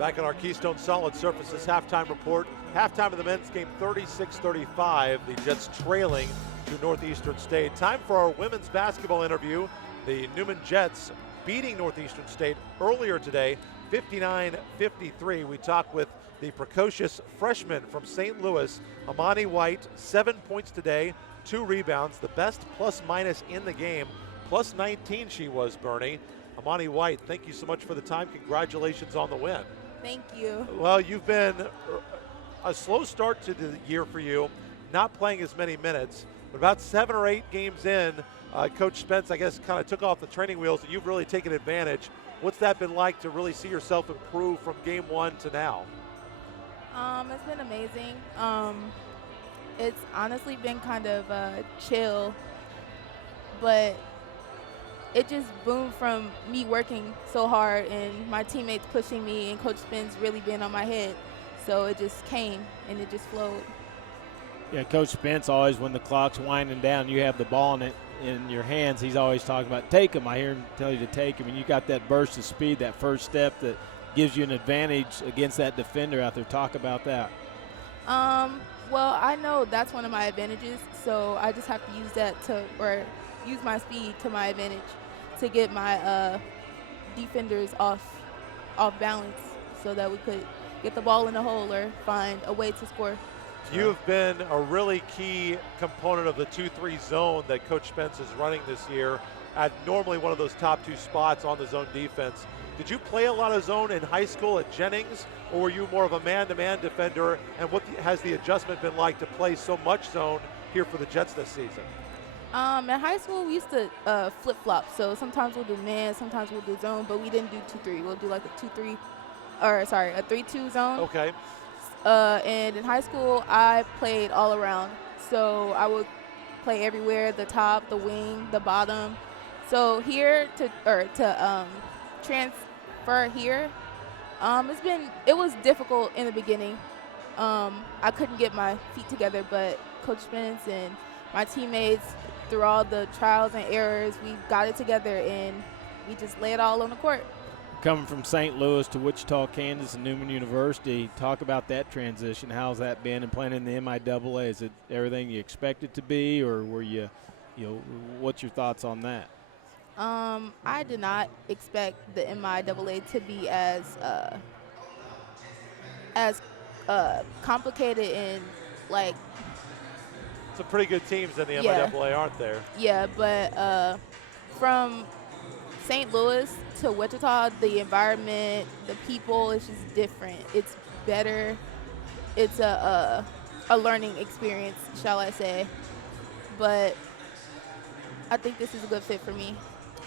Back on our Keystone Solid Surfaces halftime report. Halftime of the men's game, 36-35. The Jets trailing to Northeastern State. Time for our women's basketball interview. The Newman Jets beating Northeastern State earlier today, 59-53. We talked with the precocious freshman from St. Louis, Amoni White, 7 points today, 2 rebounds, the best plus-minus in the game, plus 19 she was, Bernie. Amoni White, thank you so much for the time. Congratulations on the win. Thank you. Well, you've been a slow start to the year for you, not playing as many minutes, but about 7 or 8 games in, Coach Spence, I guess, kind of took off the training wheels, and you've really taken advantage. What's that been like to really see yourself improve from game 1 to now? It's been amazing. It's honestly been kind of chill, but it just boomed from me working so hard and my teammates pushing me and Coach Spence really being on my head. So it just came and it just flowed. Yeah, Coach Spence always, when the clock's winding down, you have the ball in your hands, he's always talking about take him. I hear him tell you to take him, and you got that burst of speed, that first step that gives you an advantage against that defender out there. Talk about that. Well, I know that's one of my advantages, so I just have to use that or use my speed to my advantage to get my defenders off balance so that we could get the ball in the hole or find a way to score. You've been a really key component of the 2-3 zone that Coach Spence is running this year at normally one of those top 2 spots on the zone defense. Did you play a lot of zone in high school at Jennings, or were you more of a man-to-man defender, and what has the adjustment been like to play so much zone here for the Jets this season? In high school, we used to flip-flop. So sometimes we'll do man, sometimes we'll do zone, but we didn't do 2-3. We'll do like a 3-2 zone. Okay. And in high school, I played all around. So I would play everywhere, the top, the wing, the bottom. So here to transfer here, it was difficult in the beginning. I couldn't get my feet together, but Coach Spence and my teammates, through all the trials and errors, we got it together and we just lay it all on the court. Coming from St. Louis to Wichita, Kansas, and Newman University, talk about that transition. How's that been, and playing in the MIAA? Is it everything you expect it to be, or were you what's your thoughts on that? I did not expect the MIAA to be as complicated and like. Some pretty good teams in the MIAA, aren't there? Yeah, but from St. Louis to Wichita, the environment, the people, it's just different. It's better. It's a learning experience, shall I say. But I think this is a good fit for me.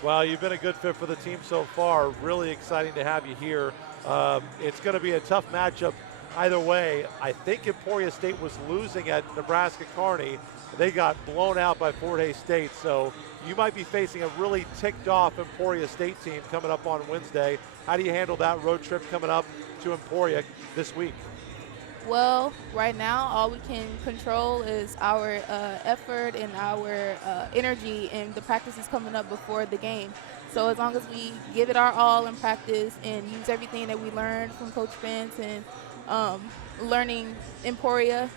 Well, you've been a good fit for the team so far. Really exciting to have you here. It's going to be a tough matchup either way. I think Emporia State was losing at Nebraska Kearney. They got blown out by Fort Hays State, so you might be facing a really ticked-off Emporia State team coming up on Wednesday. How do you handle that road trip coming up to Emporia this week? Well, right now, all we can control is our effort and our energy and the practices coming up before the game. So as long as we give it our all in practice and use everything that we learned from Coach Spence and learning Emporia,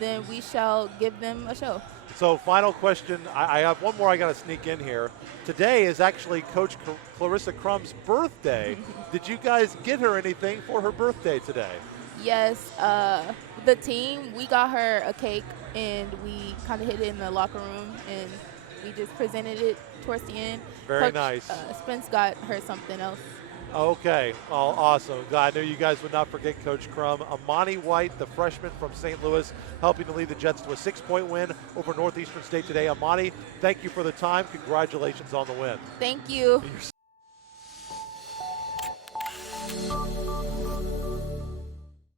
then we shall give them a show. So final question, I have one more I got to sneak in here. Today is actually Coach Clarissa Crumb's birthday. Did you guys get her anything for her birthday today? Yes, the team, we got her a cake and we kind of hid it in the locker room and we just presented it towards the end. Very Coach, nice. Spence got her something else. Okay, well, awesome. I knew you guys would not forget Coach Crum. Amoni White, the freshman from St. Louis, helping to lead the Jets to a 6-point win over Northeastern State today. Amoni, thank you for the time. Congratulations on the win. Thank you.